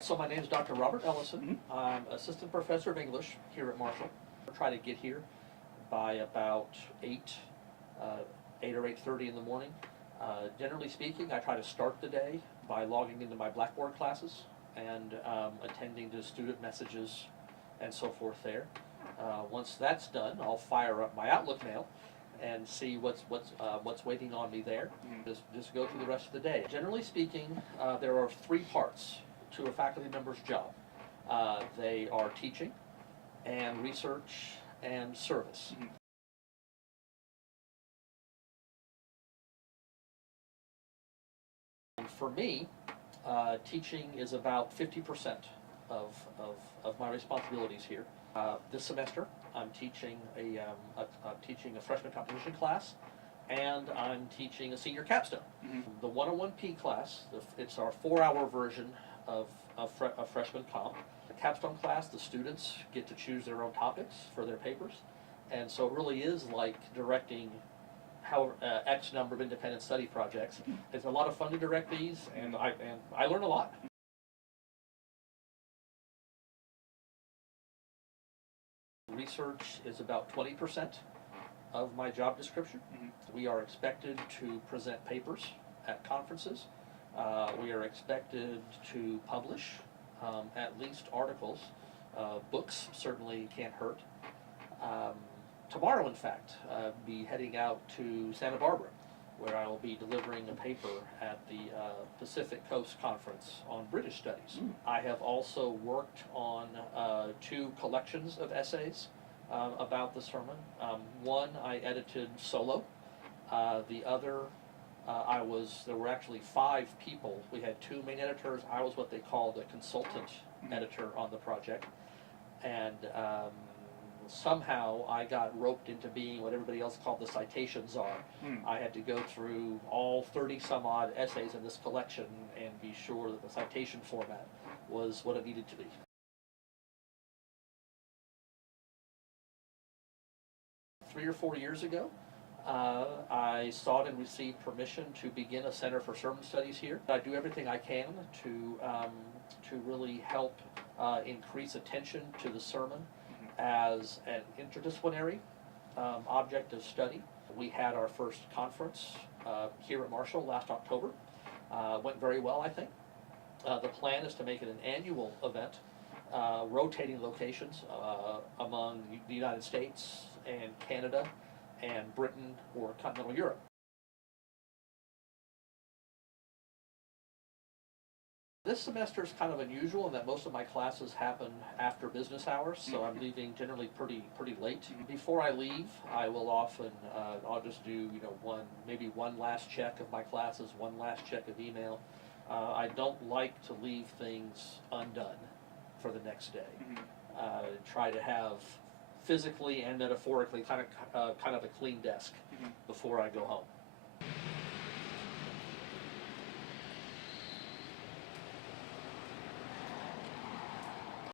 So my name is Dr. Robert Ellison. I'm assistant professor of English here at Marshall. I try to get here by about 8 or 8:30 in the morning. Generally speaking, I try to start the day by logging into my Blackboard classes and attending to student messages and so forth there. Once that's done, I'll fire up my Outlook mail and see what's waiting on me there. Just go through the rest of the day. Generally speaking, there are three parts to a faculty member's job. They are teaching and research and service. And for me, teaching is about 50% of my responsibilities here. This semester, I'm teaching a freshman composition class, and I'm teaching a senior capstone. The 101P class, it's our 4-hour version of freshman comp. The capstone class, the students get to choose their own topics for their papers, and so it really is like directing X number of independent study projects. It's a lot of fun to direct these, and I learn a lot. Research is about 20% of my job description. We are expected to present papers at conferences. We are expected to publish at least articles. Books certainly can't hurt. Tomorrow, in fact, I'll be heading out to Santa Barbara, where I will be delivering a paper at the Pacific Coast Conference on British Studies. I have also worked on 2 collections of essays about the sermon. One I edited solo. The other, there were actually 5 people. We had 2 main editors. I was what they called a consultant editor on the project. And somehow I got roped into being what everybody else called the citation czar. I had to go through all 30 some odd essays in this collection and be sure that the citation format was what it needed to be. Three or 4 years ago, I sought and received permission to begin a Center for Sermon Studies here. I do everything I can to really help increase attention to the sermon as an interdisciplinary object of study. We had our first conference here at Marshall last October. Went very well, I think. The plan is to make it an annual event, rotating locations among the United States and Canada and Britain or continental Europe. This semester is kind of unusual in that most of my classes happen after business hours, so I'm leaving generally pretty late. Before I leave, I will often I'll just do maybe one last check of my classes, one last check of email. I don't like to leave things undone for the next day. Try to have physically and metaphorically kind of a clean desk before I go home.